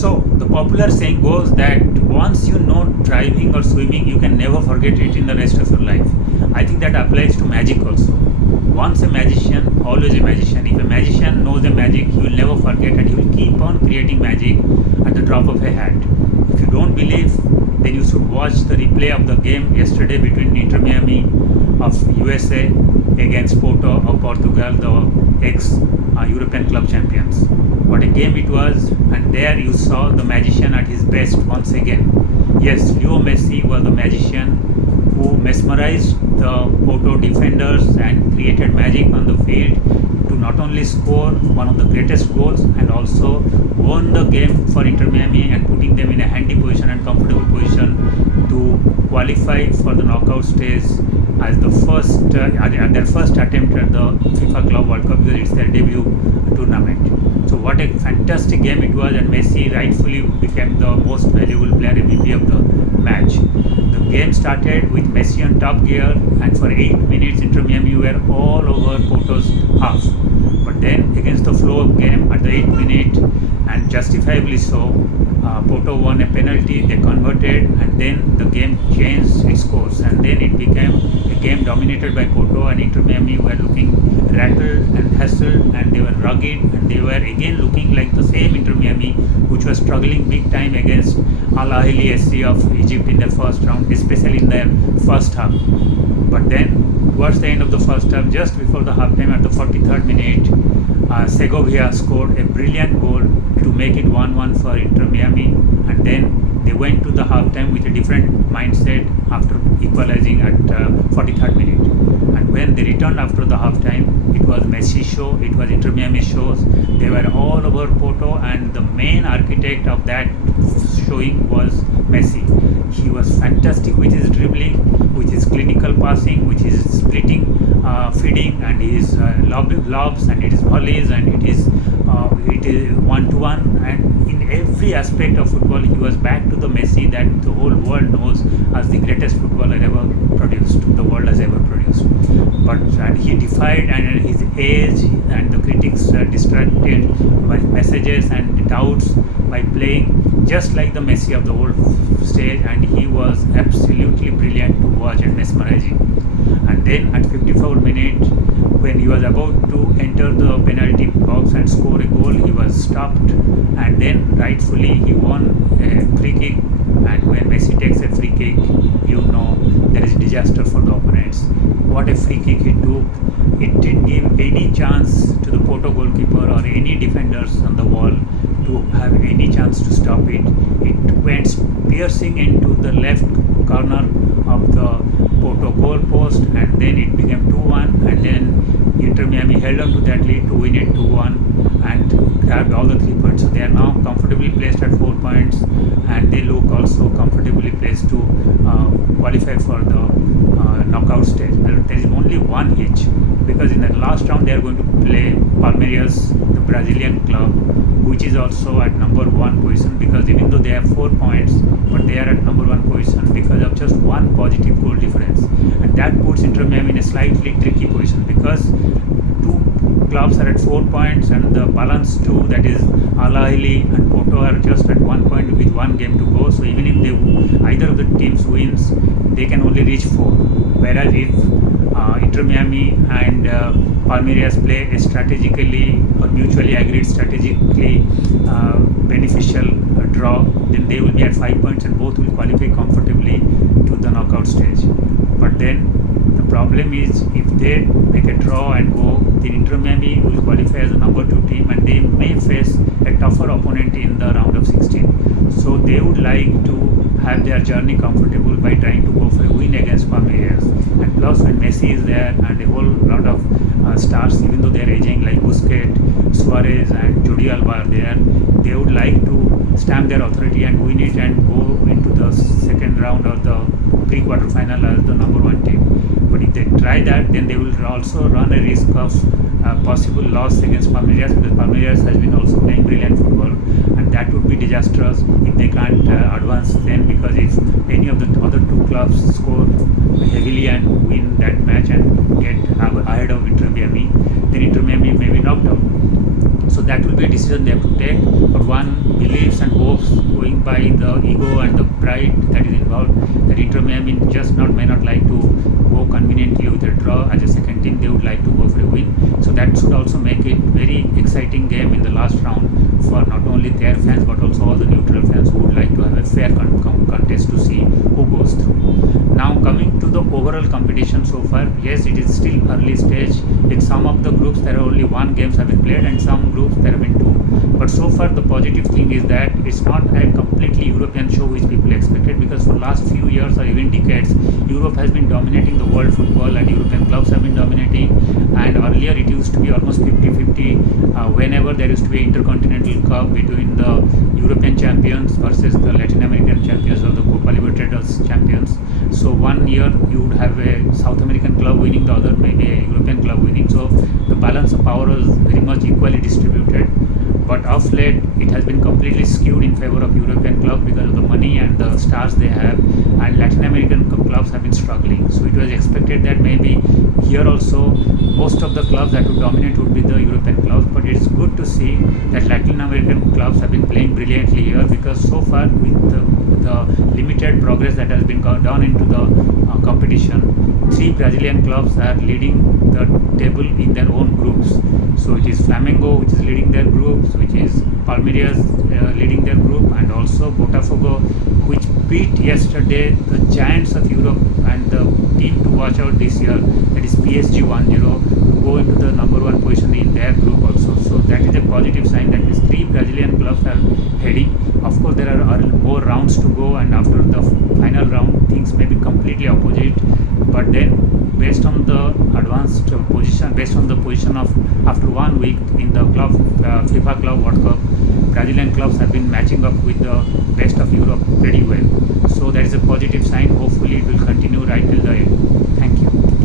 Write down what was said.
So the popular saying goes that once you know driving or swimming, you can never forget it in the rest of your life. I think that applies to magic also. Once a magician, always a magician. If a magician knows the magic, he will never forget and he will keep on creating magic at the drop of a hat. If you don't believe, then you should watch the replay of the game yesterday between Inter Miami of USA against Porto of Portugal, the ex European club champions. What a game it was, and there you saw the magician at his best once again. Yes, Leo Messi was the magician who mesmerized the Porto defenders and created magic on the field to not only score one of the greatest goals and also won the game for Inter Miami and putting them in a handy position and comfortable position to qualify for the knockout stage as the first at their first attempt at the FIFA Club World Cup, because it's their debut tournament. So what a fantastic game it was, and Messi rightfully became the most valuable player, MVP of the match. The game started with Messi on top gear, and for 8 minutes Inter Miami were all over Porto's half. But then against the flow of game at the 8th minute, and justifiably so, Porto won a penalty, they converted, and then the game changed its course, and then it became a game dominated by Porto, and Inter Miami were looking rattled and hassled, and they were rugged, and they were again looking like the same Inter Miami which was struggling big time against Al Ahly SC of Egypt in their first round, especially in their first half. But then towards the end of the first half, just before the halftime at the 43rd minute, Segovia scored a brilliant goal to make it 1-1 for Inter Miami, and then they went to the halftime with a different mindset after equalizing at 43rd minute. And when they returned after the halftime, it was Messi show, it was Inter Miami shows. They were all over Porto, and the main architect of that showing was Messi. He was fantastic with his dribbling, with his clinical passing, with his splitting, feeding, and his lobs, and it is volleys, and it is one-to-one, and in every aspect of football he was back to the Messi that the whole world knows as the greatest footballer ever produced, the world has ever produced. But he defied, and his age and the critics distracted by messages and doubts by playing just like the Messi of the whole stage, and he was absolutely brilliant to watch and mesmerizing. And then at 54th minute, when he was about to enter the penalty box and score a goal, he was stopped, and then rightfully he won a free kick. And when Messi takes a free kick, you know there is disaster for the opponents. What a free kick he took! It didn't give any chance to the Porto goalkeeper or any defenders on the wall to have any chance to stop it. It went piercing into the left corner of the Porto goal post, and then it became 2-1, and then Inter Miami held on to that lead to win it 2-1 and grabbed all the 3 points. So they are now comfortably placed at 4 points, and they look also comfortably placed to qualify for the knockout stage. There is only one hitch, because in the last round they are going to play Palmeiras, the Brazilian club, which is also at number 1 position, because even though they have 4 points, but they are at number 1 position because of just one positive goal difference, and that puts Inter Miami in a slightly tricky position, because 2 clubs are at 4 points and the balance 2, that is Al Ahly and Porto, are just at 1 point with 1 game to go. So even if they either of the teams wins, they can only reach 4. Whereas if Inter Miami and Palmeiras play a strategically or mutually agreed strategically beneficial draw, then they will be at 5 points and both will qualify comfortably to the knockout stage. But then the problem is, if they make a draw and go, then Inter Miami will qualify as the number 2 team, and they may face a tougher opponent in the round of 16. So they would like to have their journey comfortable by trying to go for a win against Palmeiras. And plus, when Messi is there and a whole lot of stars, even though they are aging like Busquets, Suarez and Jordi Alba are there, they would like to stamp their authority and win it and go into the second round or the pre-quarter final as the number 1 team. But if they try that, then they will also run a risk of possible loss against Palmeiras, because Palmeiras has been also playing brilliant football, and that would be disastrous if they can't advance then, because if any of the other 2 clubs score heavily and win that match and get ahead of Inter Miami, then Inter Miami may be knocked out. So that will be a decision they have to take, but one believes and hopes hopes, going by the ego and the pride that is involved, that Inter Miami just not may not like to go conveniently with a draw. As a second team, they would like to go for a win. So that should also make it very exciting game in the last round for not only their fans but also all the neutral fans who would like to have a fair contest to see who goes through. Now coming to the overall competition so far, yes, it is still early stage. In some of the groups there are only one games have been played, and some groups there have been two. But so far the positive thing is that it's not a completely European show which people expected, because for last few years or even decades, Europe has been dominating the world football and European clubs have been dominating. And earlier it used to be almost 50-50 whenever there used to be an intercontinental cup between the European champions versus the Latin American champions or the Copa Libertadores champions. So one year you would have a South American club winning, the other maybe a European club winning. So the balance of power was very much equally distributed. But of late, it has been completely skewed in favor of European clubs because of the money and the stars they have, and Latin American clubs have been struggling. So it was expected that maybe here also most of the clubs that would dominate would be the European clubs. But it's good to see that Latin American clubs have been playing brilliantly here, because so far with the limited progress that has been done into the competition, 3 Brazilian clubs are leading the table in their own groups. So it is Flamengo which is leading their groups, which is Palmeiras leading their group, and also Botafogo, which beat yesterday the giants of Europe and the team to watch out this year, that is PSG 1-0, to go into the number 1 position in their group also. So that is a positive sign that these 3 Brazilian clubs are heading. Of course, there are more rounds to go, and after the final round, things may be completely opposite. But then, based on the advanced position, based on the position of after 1 week in the club FIFA Club World Cup, Brazilian clubs have been matching up with the best of Europe pretty well.